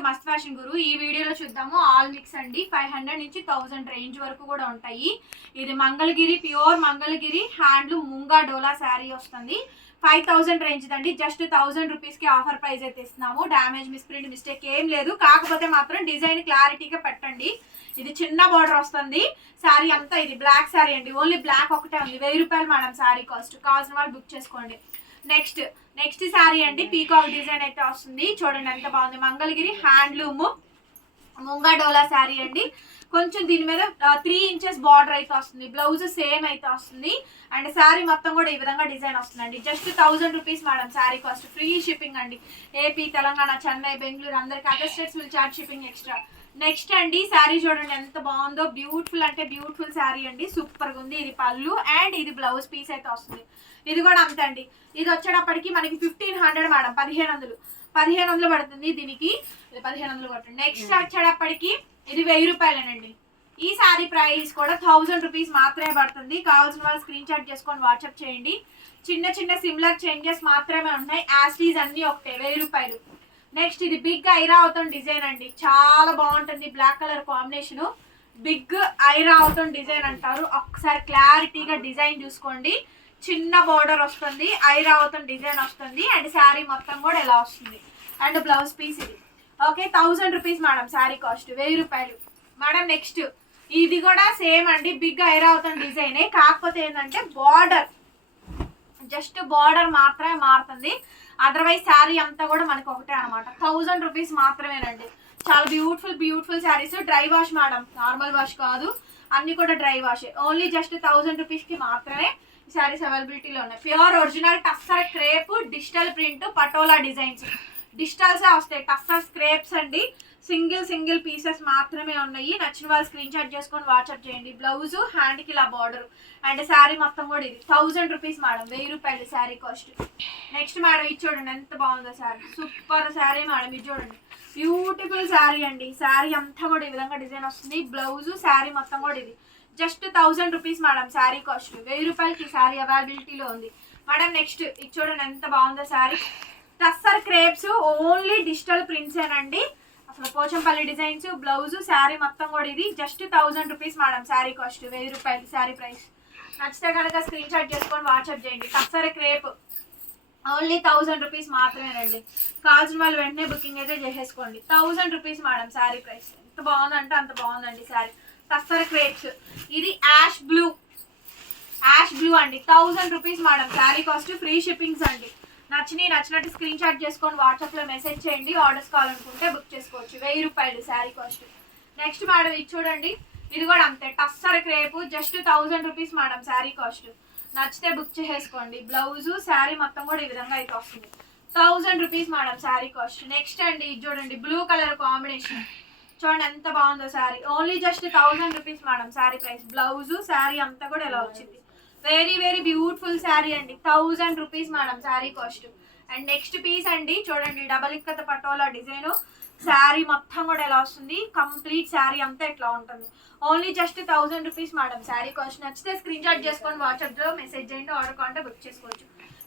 To మస్త్ fashion గురు. ఈ వీడియోలో చూద్దాము ఆల్ మిక్స్ అండి. 500 నుంచి 1000 రేంజ్ వరకు కూడా ఉంటాయి. ఇది మంగళగిరి, ప్యూర్ మంగళగిరి హ్యాండ్లూమ్ ముంగా డోలా శారీ వస్తుంది. 5000 రేంజ్ అండి. జస్ట్ 1000 రూపీస్కి ఆఫర్ ప్రైస్ అయితే ఇస్తున్నాము. డ్యామేజ్, మిస్ప్రింట్, మిస్టేక్ ఏం లేదు. కాకపోతే మాత్రం డిజైన్ క్లారిటీగా పెట్టండి. ఇది చిన్న బార్డర్ వస్తుంది. శారీ అంతా ఇది బ్లాక్ శారీ అండి. ఓన్లీ బ్లాక్ ఒకటే ఉంది. 1000 రూపాయలు మేడం శారీ కాస్ట్. కావాల్సిన వాళ్ళు బుక్ చేసుకోండి. నెక్స్ట్ శారీ అండి. పీకాక్ డిజైన్ అయితే వస్తుంది. చూడండి ఎంత బాగుంది. మంగళగిరి హ్యాండ్లూమ్ ముంగా డోలా శారీ అండి. కొంచెం దీని మీద 3 ఇంచెస్ బార్డర్ అయితే వస్తుంది. బ్లౌజ్ సేమ్ అయితే వస్తుంది. అండ్ శారీ మొత్తం కూడా ఈ విధంగా డిజైన్ వస్తుందండి. Just 1000 rupees madam sari cost. Free shipping అండి. ఏపీ, తెలంగాణ, చెన్నై, బెంగళూరు అందరికి other states will charge shipping extra. Next అండి శారీ చూడండి ఎంత బాగుందో. బ్యూటిఫుల్ అంటే బ్యూటిఫుల్ శారీ అండి. సూపర్గా ఉంది. ఇది పళ్ళు అండ్ ఇది బ్లౌజ్ పీస్ అయితే వస్తుంది. ఇది కూడా అంతే అండి. ఇది వచ్చేటప్పటికి మనకి 1500 మేడం. 1500 పడుతుంది దీనికి. 1500 పడుతుంది. నెక్స్ట్ వచ్చేటప్పటికి ఇది 1000 రూపాయలేనండి. ఈ శారీ ప్రైస్ కూడా 1000 రూపీస్ మాత్రమే పడుతుంది. కావాల్సిన వాళ్ళు స్క్రీన్ షాట్ చేసుకొని వాట్సాప్ చేయండి. చిన్న సిమిలర్ చేంజెస్ మాత్రమే ఉన్నాయి. యాస్టీస్ అన్ని ఒకటే. 1000 రూపాయలు. నెక్స్ట్ ఇది బిగ్ ఐరావతం డిజైన్ అండి. చాలా బాగుంటుంది. Black colour combination. Big Airavatham design అంటారు. ఒక్కసారి క్లారిటీగా డిజైన్ చూసుకోండి. చిన్న బార్డర్ వస్తుంది. ఐరావతం డిజైన్ వస్తుంది. అండ్ శారీ మొత్తం కూడా ఎలా వస్తుంది. అండ్ బ్లౌజ్ పీస్ ఇది. Okay, 1000 rupees madam sari cost. 1000 రూపాయలు మేడం. నెక్స్ట్ ఇది కూడా సేమ్ అండి. బిగ్ ఐరావతం డిజైనే. కాకపోతే ఏంటంటే బార్డర్, జస్ట్ బార్డర్ మాత్రమే మారుతుంది. అదర్వైజ్ శారీ అంతా కూడా మనకి ఒకటే అనమాట. 1000 రూపీస్ మాత్రమేనండి. చాలా beautiful saris. Dry wash madam, normal wash కాదు. అన్ని కూడా డ్రై వాష్. ఓన్లీ జస్ట్ 1000 రూపీస్కి మాత్రమే శారీస్ అవైలబిలిటీలో ఉన్నాయి. Pure original tussar crepe, digital print, patola designs. డిజిటల్సే వస్తాయి. టస్సర్ స్క్రేప్స్ అండి. సింగిల్ పీసెస్ మాత్రమే ఉన్నాయి. నచ్చిన వాళ్ళు స్క్రీన్ షాట్ చేసుకొని వాట్సాప్ చేయండి. బ్లౌజ్ హ్యాండ్కి ఇలా బార్డర్ అండ్ శారీ మొత్తం కూడా ఇది 1000 రూపీస్ మేడం. 1000 రూపాయలు శారీ కాస్ట్. నెక్స్ట్ మేడం ఇది చూడండి ఎంత బాగుందో శారీ. Super sari madam. ఇది చూడండి బ్యూటిఫుల్ శారీ అండి. శారీ అంతా కూడా ఈ విధంగా డిజైన్ వస్తుంది. బ్లౌజ్ శారీ మొత్తం కూడా ఇది just 1000 rupees madam sari cost. 1000 రూపాయలకి శారీ అవైలబిలిటీలో ఉంది మేడం. నెక్స్ట్ ఇది చూడండి ఎంత బాగుందో sari. Tussar crepes, only digital prints ఏనండి. అసలు పోచంపల్లి డిజైన్స్. బ్లౌజ్ శారీ మొత్తం కూడా ఇది just 1000 rupees madam sari cost. 1000 రూపాయలు శారీ ప్రైస్. నచ్చితే కనుక స్క్రీన్ షాట్ చేసుకొని వాట్సాప్ చేయండి. టస్సర్ క్రేప్ ఓన్లీ 1000 రూపీస్ మాత్రమేనండి. కావాల్సిన వాళ్ళు వెంటనే బుకింగ్ అయితే చేసేసుకోండి. 1000 రూపీస్ మేడం శారీ ప్రైస్. ఎంత బాగుందంటే అంత బాగుందండి శారీ. టస్సర్ క్రేప్స్. ఇది యాష్ బ్లూ అండి. 1000 rupees madam sari cost. Free shippings అండి. నచ్చినట్టు స్క్రీన్ షాట్ చేసుకొని వాట్సాప్లో మెసేజ్ చేయండి. ఆర్డర్స్ కావాలనుకుంటే బుక్ చేసుకోవచ్చు. 1000 రూపాయలు శారీ కాస్ట్. నెక్స్ట్ మేడం ఇది చూడండి. ఇది కూడా అంతే. Tussar crepe just 1000 rupees madam sari cost. నచ్చితే బుక్ చేసేసుకోండి. బ్లౌజ్ శారీ మొత్తం కూడా ఈ విధంగా అయితే వస్తుంది. 1000 rupees madam sari cost. Next అండి ఇది చూడండి బ్లూ కలర్ కాంబినేషన్. చూడండి ఎంత బాగుందో sari. Only just 1000 rupees madam sari price. Blouse sari అంతా కూడా ఎలా వచ్చింది. వెరీ బ్యూటిఫుల్ శారీ అండి. 1000 rupees madam sari cost. And next piece అండి చూడండి. Double ikat patola design. శారీ మొత్తం కూడా ఎలా వస్తుంది. కంప్లీట్ శారీ అంతా ఇట్లా ఉంటుంది. Only just 1000 rupees madam sari cost. నచ్చితే స్క్రీన్ షాట్ చేసుకొని వాట్సాప్లో మెసేజ్ చేయండి. ఆర్డర్ కావాలంటే బుక్ చేసుకోవచ్చు.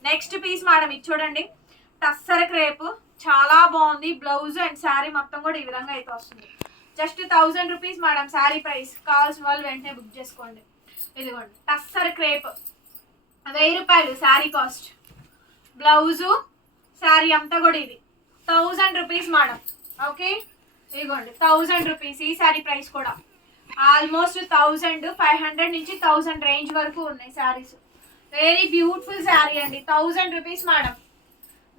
నెక్స్ట్ పీస్ మేడం ఇది చూడండి. టస్సర్ క్రేప్ చాలా బాగుంది. బ్లౌజ్ అండ్ శారీ మొత్తం కూడా ఈ విధంగా అయితే వస్తుంది. Just 1000 rupees madam sari price. కావాల్సిన వాళ్ళు వెంటనే బుక్ చేసుకోండి. ఇదిగోండి టస్సర్ క్రేప్ 1000 రూపాయలు శారీ కాస్ట్. బ్లౌజు శారీ అంతా కూడా ఇది 1000 రూపీస్ మేడం. ఓకే, ఇదిగోండి 1000 రూపీస్. ఈ శారీ ప్రైస్ కూడా ఆల్మోస్ట్ 1500 నుంచి 1000 రేంజ్ వరకు ఉన్నాయి శారీస్. వెరీ బ్యూటిఫుల్ శారీ అండి. 1000 రూపీస్ మేడం.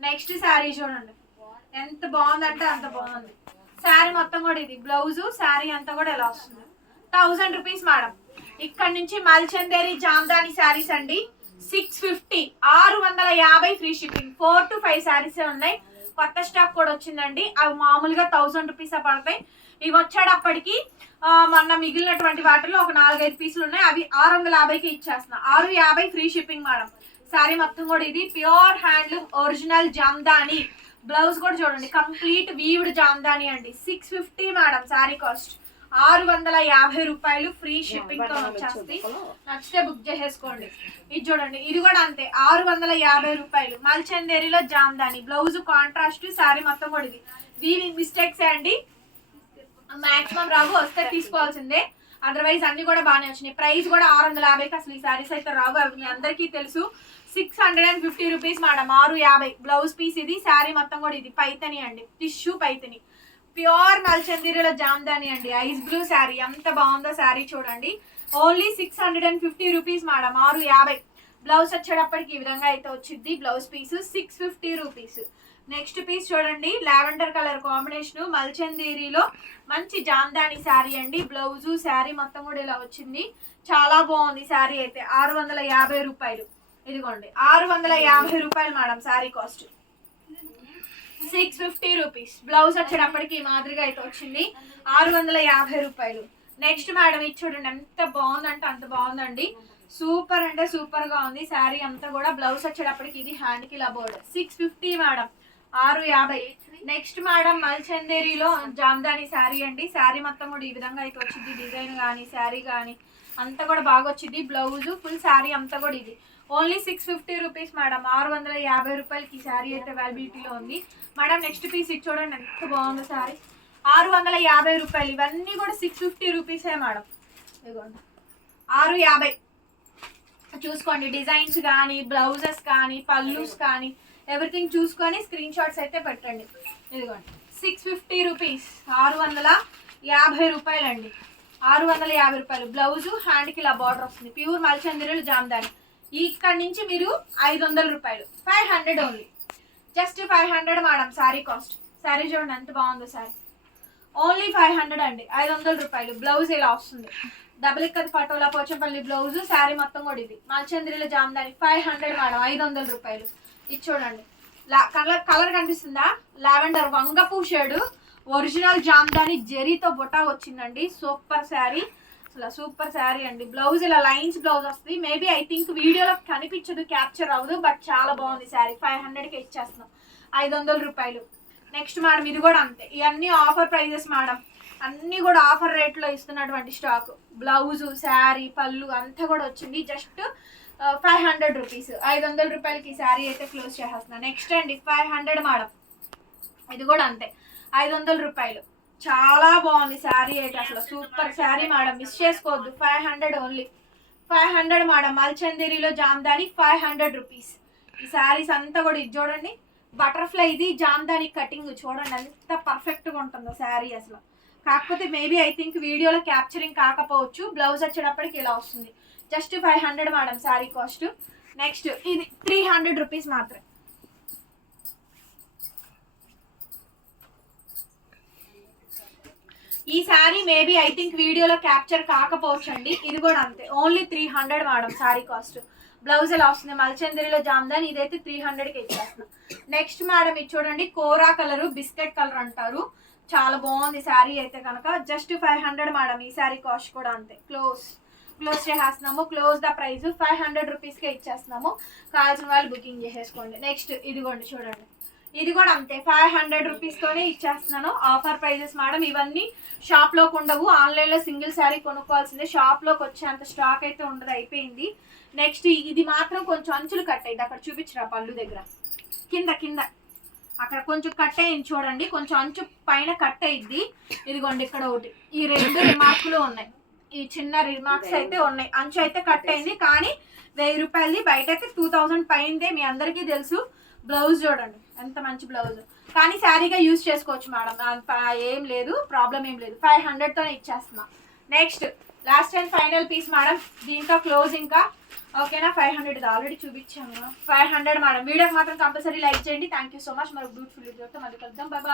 నెక్స్ట్ శారీ చూడండి ఎంత బాగుందంటే అంత బాగుంది. శారీ మొత్తం కూడా ఇది. బ్లౌజు శారీ అంతా కూడా ఎలా వస్తుంది. 1000 రూపీస్ మేడం. ఇక్కడ నుంచి మల్చందేరి జామ్దాని శారీస్ అండి. 650 650 ఫ్రీ షిప్పింగ్. 4 to 5 శారీస్ ఉన్నాయి. కొత్త స్టాక్ కూడా వచ్చిందండి. అవి మామూలుగా 1000 రూపీస్ పడతాయి. ఇవి వచ్చేటప్పటికి మొన్న మిగిలినటువంటి వాటిలో ఒక 4-5 పీసులు ఉన్నాయి. అవి 650కి ఇచ్చేస్తున్నా. 650 ఫ్రీ షిప్పింగ్ మేడం. శారీ మొత్తం కూడా ఇది pure handloom original Jamdani. Blouse కూడా చూడండి కంప్లీట్ వీవ్డ్ జామ్దాని అండి. 650 మేడం శారీ కాస్ట్. 650 రూపాయలు ఫ్రీ షిప్పింగ్ తో వచ్చేస్తాయి. నచ్చితే బుక్ చేసేసుకోండి. ఇది చూడండి ఇది కూడా అంతే 650 రూపాయలు. మల్చందేరిలో జామ్దాని. Blouse contrast. శారీ మొత్తం కూడా ఇది వీవింగ్ మిస్టేక్స్ అండి, మాక్సిమం రావు, వస్తే తీసుకోవాల్సిందే. అదర్వైజ్ అన్ని కూడా బాగానే వచ్చినాయి. ప్రైస్ కూడా 650కి అసలు ఈ శారీస్ అయితే రావు, అవి మీ అందరికీ తెలుసు. 650 రూపీస్ మేడం, 650. బ్లౌజ్ పీస్ ఇది, శారీ మొత్తం కూడా ఇది పైతని అండి, టిష్యూ పైతని, ప్యూర్ మల్చందీరిలో జామ్దాని అండి, ఐస్ బ్లూ శారీ. ఎంత బాగుందో శారీ చూడండి. Only 650 rupees madam, 650. బ్లౌజ్ వచ్చేటప్పటికి ఈ విధంగా అయితే వచ్చింది. Blouse piece 650 rupees. Next piece చూడండి, లావెండర్ కలర్ కాంబినేషన్ మల్చందీరిలో మంచి జామ్దాని శారీ అండి. బ్లౌజు శారీ మొత్తం కూడా ఇలా వచ్చింది, చాలా బాగుంది శారీ అయితే. 650 రూపాయలు. ఇదిగోండి 650 రూపాయలు madam sari cost. 650 rupees. Blouse వచ్చేటప్పటికి ఈ మాదిరిగా అయితే వచ్చింది, 650 రూపాయలు. నెక్స్ట్ మేడం ఇది చూడండి, ఎంత బాగుందంటే అంత బాగుందండి, సూపర్ అంటే సూపర్ గా ఉంది శారీ అంతా కూడా. బ్లౌజ్ వచ్చేటప్పటికి ఇది హ్యాండ్ కి ఇలా బోర్డర్. 650 మేడం, 650. నెక్స్ట్ మేడం మల్చందేరిలో జామ్దాని శారీ అండి. శారీ మొత్తం కూడా ఈ విధంగా అయితే వచ్చింది, డిజైన్ కానీ శారీ కానీ అంతా కూడా బాగా వచ్చింది. బ్లౌజ్ ఫుల్ శారీ అంతా కూడా ఇది. ఓన్లీ 650 రూపీస్ మేడం, 650 రూపాయలకి ఈ శారీ అయితే అవైలబిలిటీలో ఉంది మేడం. నెక్స్ట్ పీస్ ఇది చూడండి, ఎంత బాగుందో శారీ, 650 రూపాయలు. ఇవన్నీ కూడా 650 రూపీసే మేడం. ఇదిగోండి 650. చూసుకోండి, డిజైన్స్ కానీ బ్లౌజెస్ కానీ పల్లూస్ కానీ ఎవ్రీథింగ్ చూసుకొని స్క్రీన్ షాట్స్ అయితే పెట్టండి. ఇదిగోండి 650 రూపీస్, 650 రూపాయలు అండి, 650 రూపాయలు. బ్లౌజు హ్యాండ్కి ఇలా బార్డర్ వస్తుంది, ప్యూర్ మల్చందీరిలో జామ్దాని. ఇక్కడ నుంచి మీరు 500 రూపాయలు, 500 only, just 500 madam sari cost. Sari చూడండి ఎంత బాగుందో శారీ, ఓన్లీ 500 అండి, 500 రూపాయలు. బ్లౌజ్ ఇలా వస్తుంది, డబుల్ ఇక్కత్ పటోలా పోచంపల్లి బ్లౌజ్, శారీ మొత్తం కూడా ఇది మల్చందీరిలో జామ్దాని. 500 మేడం, 500 రూపాయలు. ఇది చూడండి, కలర్ కనిపిస్తుందా, లావెండర్ వంగపూ షేడ్, ఒరిజినల్ జామ్దాని జరీతో బొటా వచ్చిందండి. సూపర్ శారీ, అసలు సూపర్ శారీ అండి. బ్లౌజ్ ఇలా లైన్స్ బ్లౌజ్ వస్తుంది. మేబీ ఐ థింక్ వీడియోలో కనిపించదు, క్యాప్చర్ అవ్వదు, బట్ చాలా బాగుంది శారీ. 500కి ఇచ్చేస్తున్నాం, 500 రూపాయలు. నెక్స్ట్ మేడం ఇది కూడా అంతే, ఇవన్నీ ఆఫర్ ప్రైజెస్ మేడం, అన్నీ కూడా ఆఫర్ రేట్లో ఇస్తున్నటువంటి స్టాక్. బ్లౌజు శారీ పళ్ళు అంతా కూడా వచ్చింది, జస్ట్ 500 రూపీస్. 500 రూపాయలకి ఈ శారీ అయితే క్లోజ్ చేసేస్తున్నాను. నెక్స్ట్ అండి 500 మేడం, ఇది కూడా అంతే, 500 రూపాయలు. చాలా బాగుంది శారీ అయితే, అసలు సూపర్ శారీ మేడం, మిస్ చేసుకోవద్దు. 500 ఓన్లీ, 500 మేడం. మల్చందీరిలో జామ్దాని 500 రూపీస్. ఈ శారీస్ అంతా కూడా ఇది చూడండి, బటర్ఫ్లై ఇది జామ్దాని కటింగ్ చూడండి ఎంత పర్ఫెక్ట్గా ఉంటుందో శారీ అసలు. కాకపోతే మేబీ ఐ థింక్ వీడియోలో క్యాప్చరింగ్ కాకపోవచ్చు. బ్లౌజ్ వచ్చేటప్పటికి ఇలా వస్తుంది, just 500 madam sari cost. Next ఇది 300 రూపీస్ మాత్రమే. ఈ శారీ మేబీ ఐ థింక్ వీడియోలో క్యాప్చర్ కాకపోవచ్చు అండి. ఇది కూడా అంతే, only 300 madam sari cost. Blouse ఎలా వస్తుంది, మల్చందీరిలో జామ్దాని, ఇదైతే 300కి ఇచ్చేస్తున్నాం. నెక్స్ట్ మేడం ఇది చూడండి, కోరా కలర్, బిస్కెట్ కలర్ అంటారు, చాలా బాగుంది శారీ అయితే కనుక. జస్ట్ 500 మేడం, ఈ శారీ కాస్ట్ కూడా అంతే. క్లోజ్ చేసేస్తున్నాము, క్లోజ్ ద ప్రైస్. 500 రూపీస్కే ఇచ్చేస్తున్నాము, కావాల్సిన వాళ్ళు బుకింగ్ చేసేసుకోండి. నెక్స్ట్ ఇదిగోండి చూడండి, ఇది కూడా అంతే, 500 రూపీస్తోనే ఇచ్చేస్తున్నాను. ఆఫర్ ప్రైజెస్ మేడం, ఇవన్నీ షాప్లోకి ఉండవు, ఆన్లైన్లో సింగిల్ శారీ కొనుక్కోవాల్సిందే. షాప్లోకి వచ్చేంత స్టాక్ అయితే ఉండదు, అయిపోయింది. నెక్స్ట్ ఇది మాత్రం కొంచెం అంచులు కట్ అయింది, అక్కడ చూపించరా పళ్ళు దగ్గర, కింద అక్కడ కొంచెం కట్ అయింది చూడండి, కొంచెం అంచు పైన కట్ అయింది. ఇదిగోండి ఇక్కడ ఒకటి, ఈ 2 రిమార్కులు ఉన్నాయి, ఈ చిన్న రిమార్క్స్ అయితే ఉన్నాయి. అంచు అయితే కట్ అయింది, కానీ 1000 రూపాయలది, బయట అయితే 2000 పైందే, మీ అందరికీ తెలుసు. బ్లౌజ్ చూడండి ఎంత మంచి బ్లౌజ్, కానీ శారీగా యూజ్ చేసుకోవచ్చు మేడం, ఏం లేదు, ప్రాబ్లం ఏం లేదు. 500తోనే ఇచ్చేస్తున్నా. Next last and final piece madam, దీంతో క్లోజ్ ఇంకా ఓకేనా. 500 ఆల్రెడీ చూపించాము, 500 మేడం. వీడియోకి మాత్రం కంపల్సరీ లైక్ చేయండి. Thank you so much. మరి బ్యూటిఫుల్ వీడియోతో మళ్ళీ కలుద్దాం, బాయ్ బాయ్.